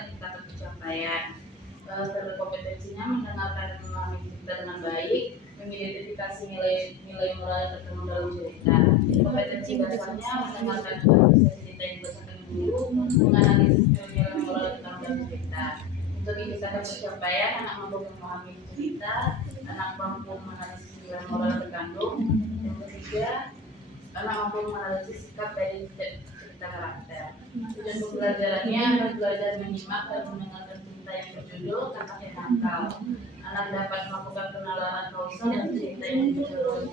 dan tingkat pencapaian. Standar kompetensinya mendengarkan dan memahami cerita dengan baik, mengidentifikasi nilai moral yang terkandung dalam cerita. Kompetensi dasarnya mendengarkan dan bisa cerita yang dibacakan guru, menganalisis nilai moral yang terkandung dalam cerita. Untuk indikator pencapaian, anak mampu memahami cerita, anak mampu menganalisis nilai moral yang terkandung. Yang ketiga, anak mampu menganalisis sikap dari cerita karakter. Tujuan pembelajarannya belajar menyimak dan mendengarkan cerita yang berjudul Katak yang Nakal. Anak dapat melakukan penalaran kausal dan cerita yang berjudul.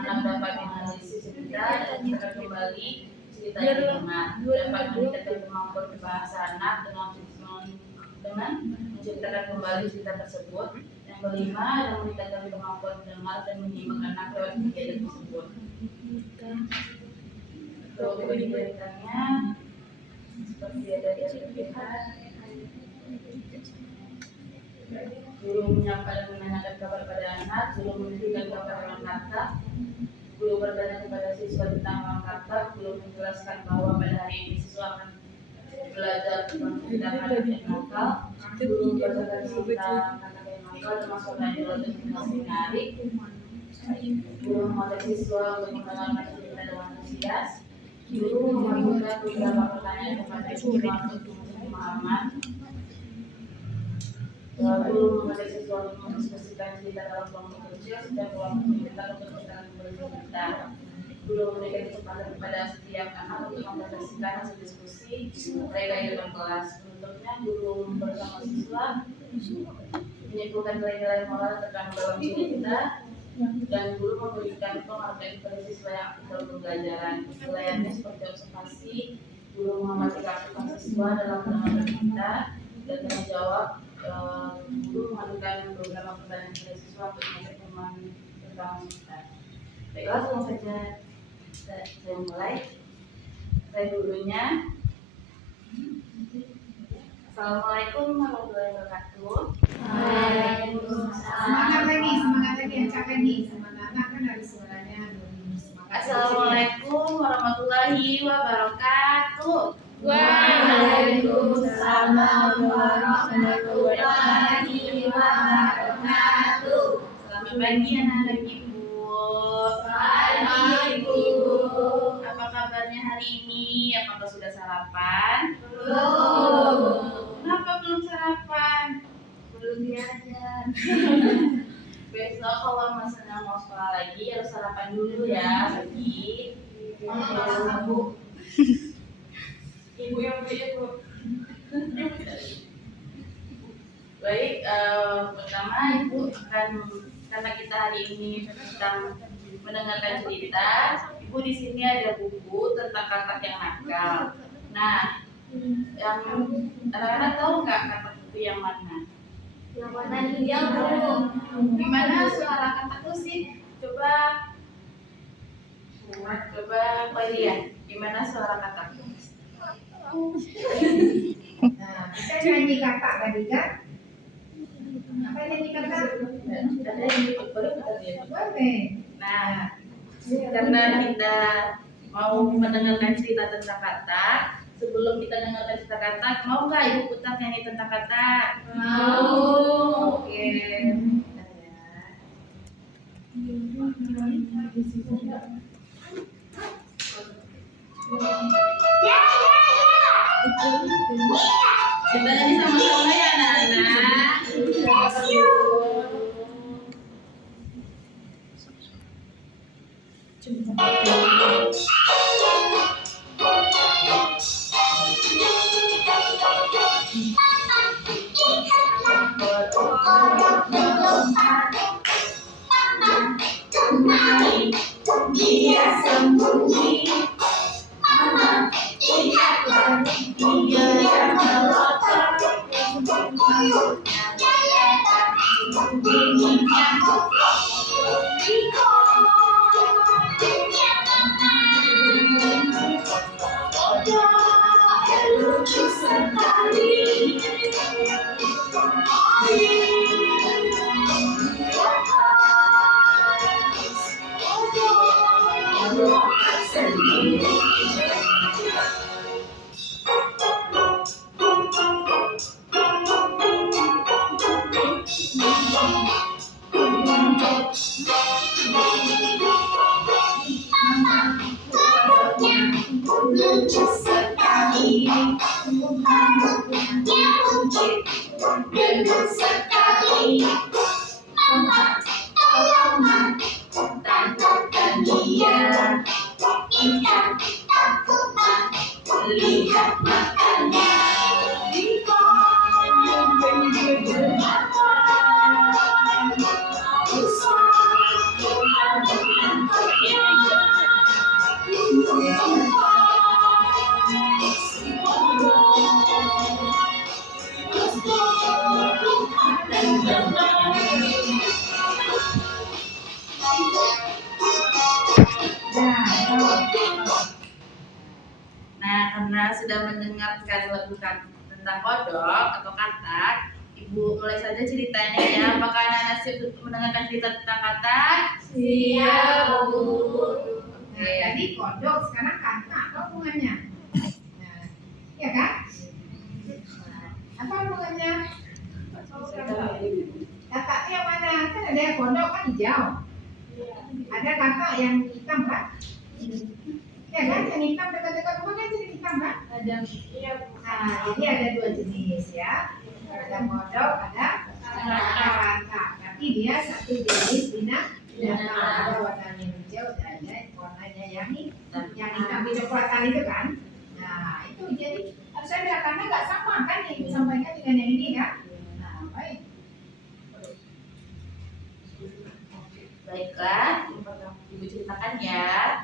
Anak dapat menganalisis cerita dan menceritakan kembali cerita yang diingat. Dapat meningkatkan kemampuan berbahasa anak dengan menceritakan kembali cerita tersebut. Yang kelima, adalah meningkatkan kemampuan mendengar dan menyimak anak lewat kegiatan tersebut. Untuk kegiatannya seperti ada di RPH, guru menyapa dan menanyakan kabar pada anak, guru memberikan kabar dengan kata, guru bertanya kepada siswa tentang ulang kata, guru menjelaskan bahwa pada hari ini siswa akan belajar tentang anak yang nakal, guru membacakan cerita anak yang nakal termasuk Najwa dan menarik, guru memotivasi siswa untuk mendengarkan cerita dengan antusias, guru mengajukan beberapa pertanyaan kepada siswa untuk pemahaman, guru mengajak siswa untuk mendiskusikan cerita dalam kelompok kecil setiap kelompok cerita untuk menceritakan kembali cerita. Guru memberikan kesempatan kepada setiap anak untuk mempresentasikan hasil diskusi mereka di dalam kelas. Bentuknya guru bersama siswa menyimpulkan nilai-nilai moral terkandung dalam cerita dan guru memberikan penghargaan kepada siswa yang aktif dalam pembelajaran. Penilaiannya seperti observasi, guru mengamati keaktifan siswa dalam mendengarkan cerita dan menjawab. Guru mengajukan beberapa pertanyaan kepada siswa untuk mengecek pemahaman tentang cerita. Baiklah, langsung saja saya mulai. Saya gurunya. Assalamualaikum warahmatullahi wabarakatuh. Semangat lagi, acak lagi. Semangat anak kan harus suaranya. Assalamualaikum warahmatullahi wabarakatuh. Waalaikumsalam warahmatullahi wabarakatuh. Selamat pagi anak-anak ibu. Pagi ibu. Apa kabarnya hari ini? Apakah sudah sarapan? Belum. Kenapa belum sarapan? Belum diajar. Besok kalau masanya mau sekolah lagi harus sarapan dulu ya pagi. Bu. Ibu yang beli itu. Baik, pertama ibu akan, karena kita hari ini tentang mendengarkan cerita, ibu di sini ada buku tentang katak yang nakal. Nah, yang anak-anak tahu nggak katak itu yang mana? Yang warna hijau dulu. Gimana suara katak itu sih? Coba Pak lihat gimana suara katak. Nah, bisa nyanyi kakak tadi kan? Apa nyanyi kakak? Ada yang ikut baru kita lihat. Boleh. Nah, karena kita mau mendengarkan cerita tentang katak, sebelum kita dengarkan cerita katak, mau nggak ibu putar nyanyi tentang katak? Mau. Oke. Kita nyanyi sama-sama ya anak-anak. Dia sembunyi, lihatlah dia yang melotot, bunyinya lucu sekali. lucu sekali, makhluknya lucu, gendut sekali. Mama, tolonglah, tangkapkan dia. Ikan, aku lihat matanya. Nah, karena sudah mendengarkan lagu tentang kodok atau katak, Ibu mulai saja ceritanya ya. Apakah anak-anak siap untuk mendengarkan cerita tentang katak? Siap, Bu. Oke. Nah, tadi kodok, sekarang katak, apa hubungannya? Nah, ya kan? Apa hubungannya? Katak yang mana? Kan ada yang kodok kan hijau. Ada katak yang hitam kan? Ya kan? Yang hitam dekat-dekat rumah kan jadi hitam kan? Nah, jadi ada dua jenis ya. Ada kodok, ada katak. Tapi dia satu jenis binatang. Ada warnanya hijau, ada warnanya yang hitam kecoklatan itu kan. Nah, itu jadi harus ada karena nggak sama kan yang disampaikan dengan yang ini kan. Nah, baik. Baiklah, Ibu ceritakan ya.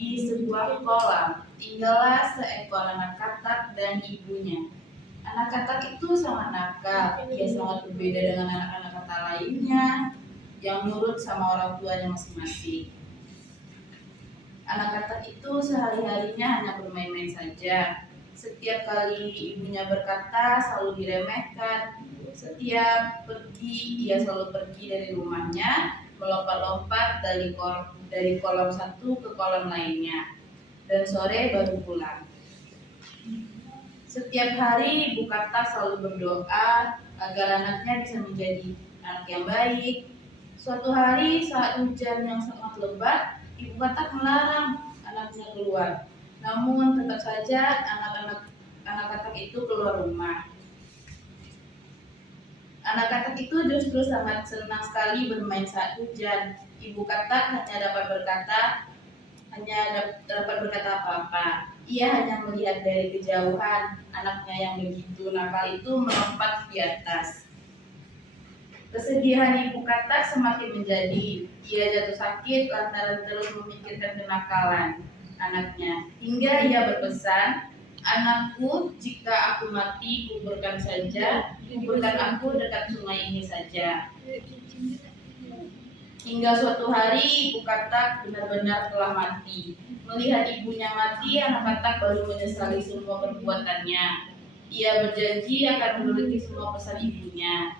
Di sebuah kolam, tinggallah seekor anak katak dan ibunya. Anak katak itu sangat nakal. Ia sangat berbeda dengan anak-anak katak lainnya yang nurut sama orang tuanya masing-masing. Anak katak itu sehari-harinya hanya bermain-main saja. Setiap kali ibunya berkata selalu diremehkan. Setiap pergi, ia selalu pergi dari rumahnya, melompat-lompat dari kolam satu ke kolam lainnya, dan sore baru pulang. Setiap hari Ibu Katak selalu berdoa agar anaknya bisa menjadi anak yang baik. Suatu hari saat hujan yang sangat lebat, Ibu Katak melarang anaknya keluar. Namun tetap saja anak katak itu keluar rumah. Anak katak itu justru sangat senang sekali bermain saat hujan. Ibu katak hanya dapat berkata apa-apa. Ia hanya melihat dari kejauhan anaknya yang begitu nakal itu melompat di atas. Kesedihan Ibu katak semakin menjadi. Ia jatuh sakit lantaran terus memikirkan kenakalan anaknya. Hingga ia berpesan, "Anakku, jika aku mati, kuburkan aku dekat sungai ini saja." Hingga suatu hari Ibu katak benar-benar telah mati. Melihat ibunya mati, anak katak baru menyesali semua perbuatannya. Ia berjanji akan menuruti semua pesan ibunya.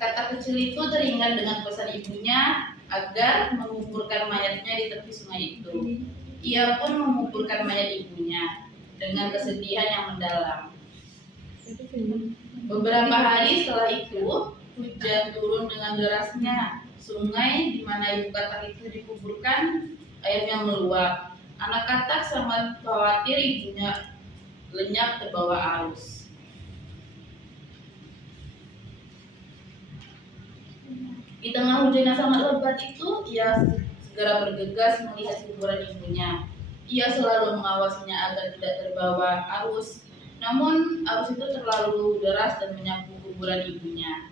Katak kecil itu teringat dengan pesan ibunya agar menguburkan mayatnya di tepi sungai itu. Ia pun menguburkan mayat ibunya dengan kesedihan yang mendalam. Beberapa hari setelah itu, hujan turun dengan derasnya. Sungai di mana Ibu katak itu dikuburkan, airnya meluap. Anak katak sangat khawatir ibunya lenyap terbawa arus. Di tengah hujan yang sangat lebat itu, ia segera bergegas melihat kuburan ibunya. Ia selalu mengawasinya agar tidak terbawa arus. Namun arus itu terlalu deras dan menyapu kuburan ibunya.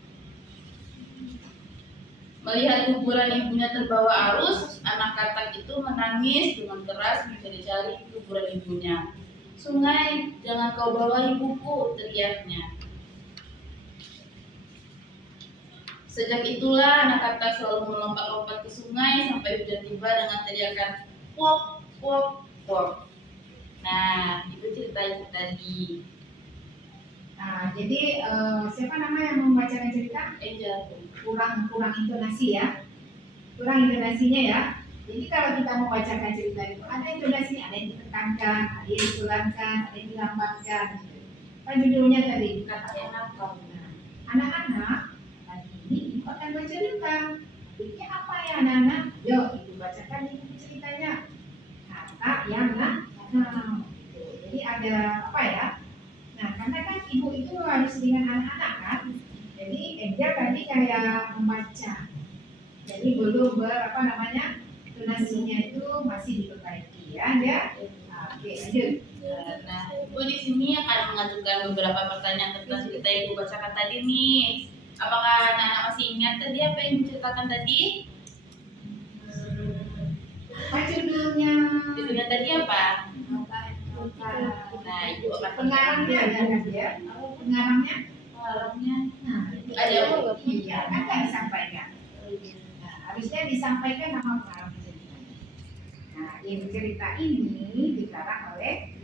Melihat kuburan ibunya terbawa arus, anak katak itu menangis dengan keras mencari-cari kuburan ibunya. "Sungai, jangan kau bawa ibuku," teriaknya. Sejak itulah anak katak selalu melompat-lompat ke sungai sampai hujan tiba dengan teriakan "Wok, wok, wok." Nah, itu ceritanya tadi. Nah, jadi siapa nama yang membacakan cerita? Angel. Kurang intonasi ya. Kurang intonasinya ya. Jadi kalau kita membacakan cerita itu ada intonasi, ada yang ditekankan, ada yang disulangkan, ada yang dilambatkan. Apa judulnya tadi? Katak yang nakal. Nah, anak-anak tadi ini akan bercerita. Ini apa ya anak-anak? Yuk, ibu bacakan ibu ceritanya. Kata yang nah, jadi ada apa ya? Nah, karena kan ibu itu harus dengan anak-anak kan. Jadi Angel tadi kayak membaca. Jadi belum apa namanya? Donasinya itu masih diperbaiki ya, dia. Oke, lanjut. Nah, Ibu di sini akan mengajukan beberapa pertanyaan tentang cerita yang Ibu bacakan tadi nih. Apakah anak-anak masih ingat tadi apa yang diceritakan tadi? Apa judulnya? Judulnya tadi apa? Nah, Ibu akan Pengarangnya ada kan ya? Pengarangnya? Pengarangnya. Nah, Ada iya, kan nggak disampaikan. Nah, harusnya disampaikan nama pengarang cerita. Nah, yang cerita ini dikarang oleh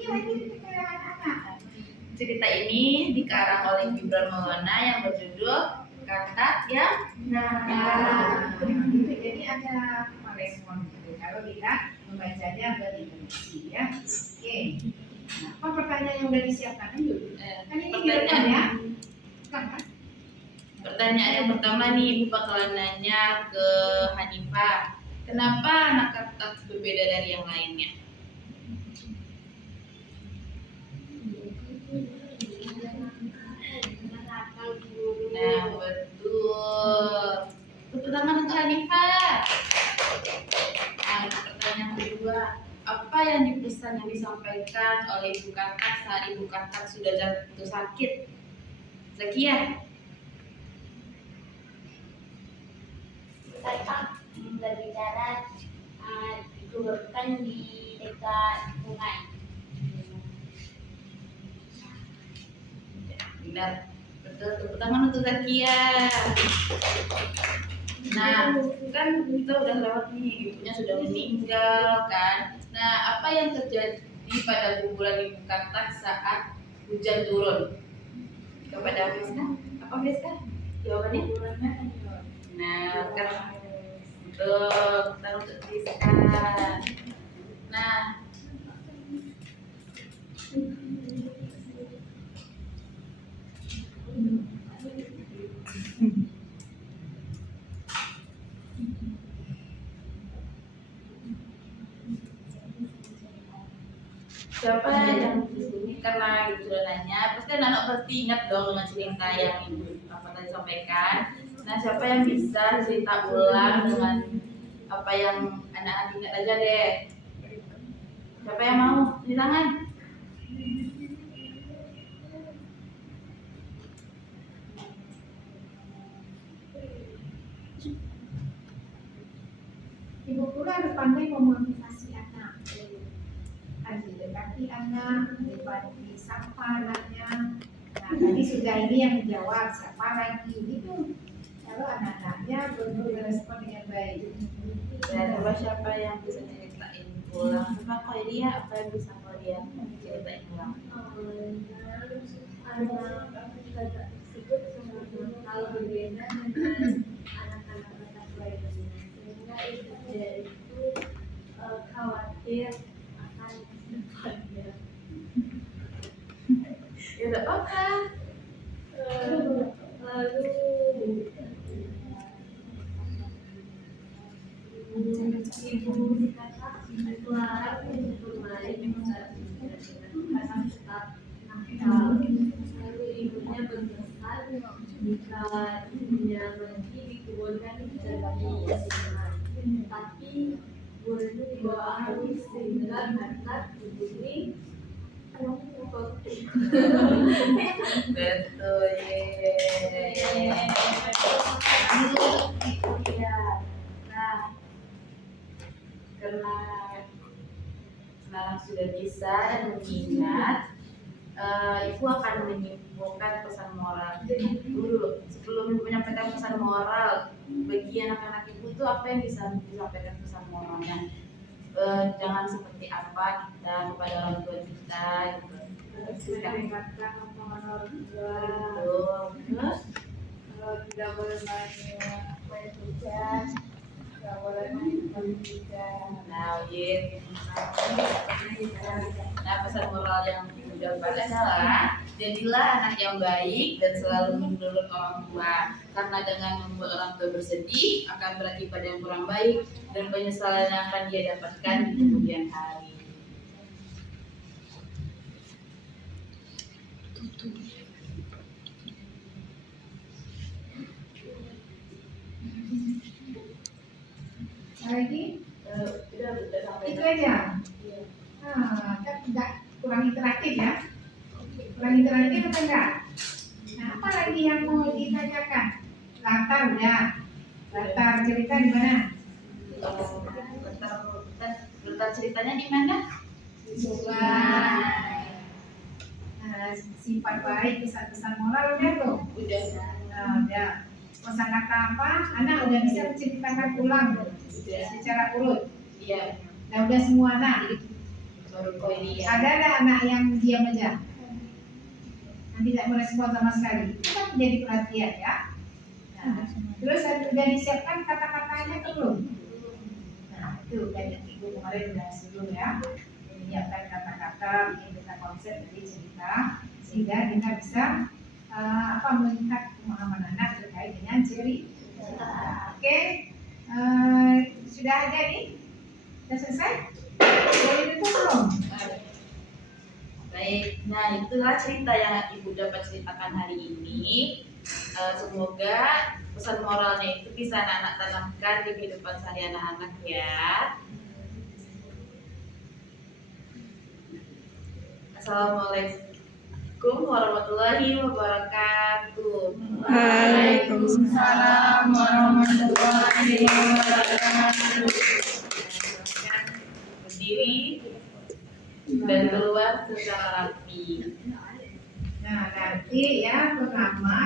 iya ini cerita anak-anak. Cerita ini dikarang oleh Gibran Maulana yang berjudul Kata yang Nah, jadi ada merespon gitu. Kalau kita membacanya berintonasi ya. Oke. Nah, apa pertanyaan yang udah disiapkan dulu? Kan ini direkam ya? Rekam kan? Pertanyaan yang pertama nih, Ibu bakalan nanya ke Hanifah. Kenapa anak katak berbeda dari yang lainnya? Nah, betul. Tepuk tangan untuk Hanifah. Nah, pertanyaan kedua, apa yang pesan yang disampaikan oleh Ibu Katak saat Ibu Katak sudah jatuh sakit? Zakia. Kakak berbicara dikuburkan di dekat sungai. Benar. Betul, tepuk tangan untuk Zakia. Nah, kan kita udah lewat nih, ibunya sudah meninggal kan. Nah, apa yang terjadi pada kuburan Ibu Katak saat hujan turun? Kepada Friska? Apa Friska? Jawabannya? Nah, kan betul, kita untuk Friska. Nah, siapa yang di sini karena ibu sudah nanya, pasti anak pasti ingat dong dengan cerita yang ibu apa tadi sampaikan. Nah, siapa yang bisa cerita ulang dengan apa yang anak-anak ingat aja deh? Siapa yang mau? Di tangan. Ibu guru harus pandai memotivasi anak. Harus dekati anak, disapa anaknya. Nah, tadi sudah ini yang menjawab, siapa lagi gitu. Kalau anak-anaknya belum merespon dengan baik. Ya, coba siapa yang bisa ceritain ulang? Coba kau dia apa yang bisa kau dia ceritain ulang? Anak kakak tersebut kalau berbeda dengan anak-anak kakak lainnya, sehingga itu dia itu khawatir akan depannya. Ya udah apa? Lalu ibu kakak melarang untuk bermain karena tetap nakal. Lalu ibunya berpesan jika ibunya pergi dikuburkan di dalam sungai. Tapi kuburnya dibawa arus sehingga kakak berdiri Betul, ye. Ya. Nah, karena sekarang sudah bisa dan mengingat, ibu akan menyimpulkan pesan moral dulu. Sebelum ibu menyampaikan pesan moral bagi anak-anak ibu itu apa yang bisa disampaikan pesan moralnya? Jangan seperti apa kita kepada orang tua kita gitu. Mendengarkan omongan orang tua. Betul. Terus Kalau tidak boleh banyak hujan. Nah, nah, pesan moral yang ibu dapat adalah jadilah anak yang baik dan selalu menurut orang tua, karena dengan membuat orang tua bersedih akan berakibat yang kurang baik dan penyesalan yang akan dia dapatkan di kemudian hari. Lagi Udah sampai. itu aja. Kan enggak kurang interaktif ya? Kurang interaktif atau enggak? Nah, apa lagi yang mau ditanyakan? Latar udah. Latar cerita di mana? Letak ceritanya di mana? Nah, sifat baik, pesan-pesan moral udah tuh. Udah. Nah, udah. Kosakata apa? Anak udah bisa menceritakan ulang secara urut. Iya. Nah, udah semua anak. Baru kau ini ya. Ada anak yang diam aja, yang tidak merespon sama sekali. Itu kan menjadi perhatian ya. Nah, terus sudah disiapkan kata-katanya atau belum? Nah, itu banyak ibu kemarin udah sebelum ya, menyiapkan kata-kata, bikin kita konsep dari cerita, sehingga kita bisa melihat pemahaman anak terkait dengan cerita. Oke, sudah ada nih, sudah selesai? Boleh tutup belum? Baik, nah itulah cerita yang ibu dapat ceritakan hari ini. Semoga pesan moralnya itu bisa anak-anak tanamkan di kehidupan sehari anak-anak ya. Assalamualaikum warahmatullahi wabarakatuh. Waalaikumsalam warahmatullahi wabarakatuh. Berdiri dan keluar secara rapi. Nah, nanti ya pertama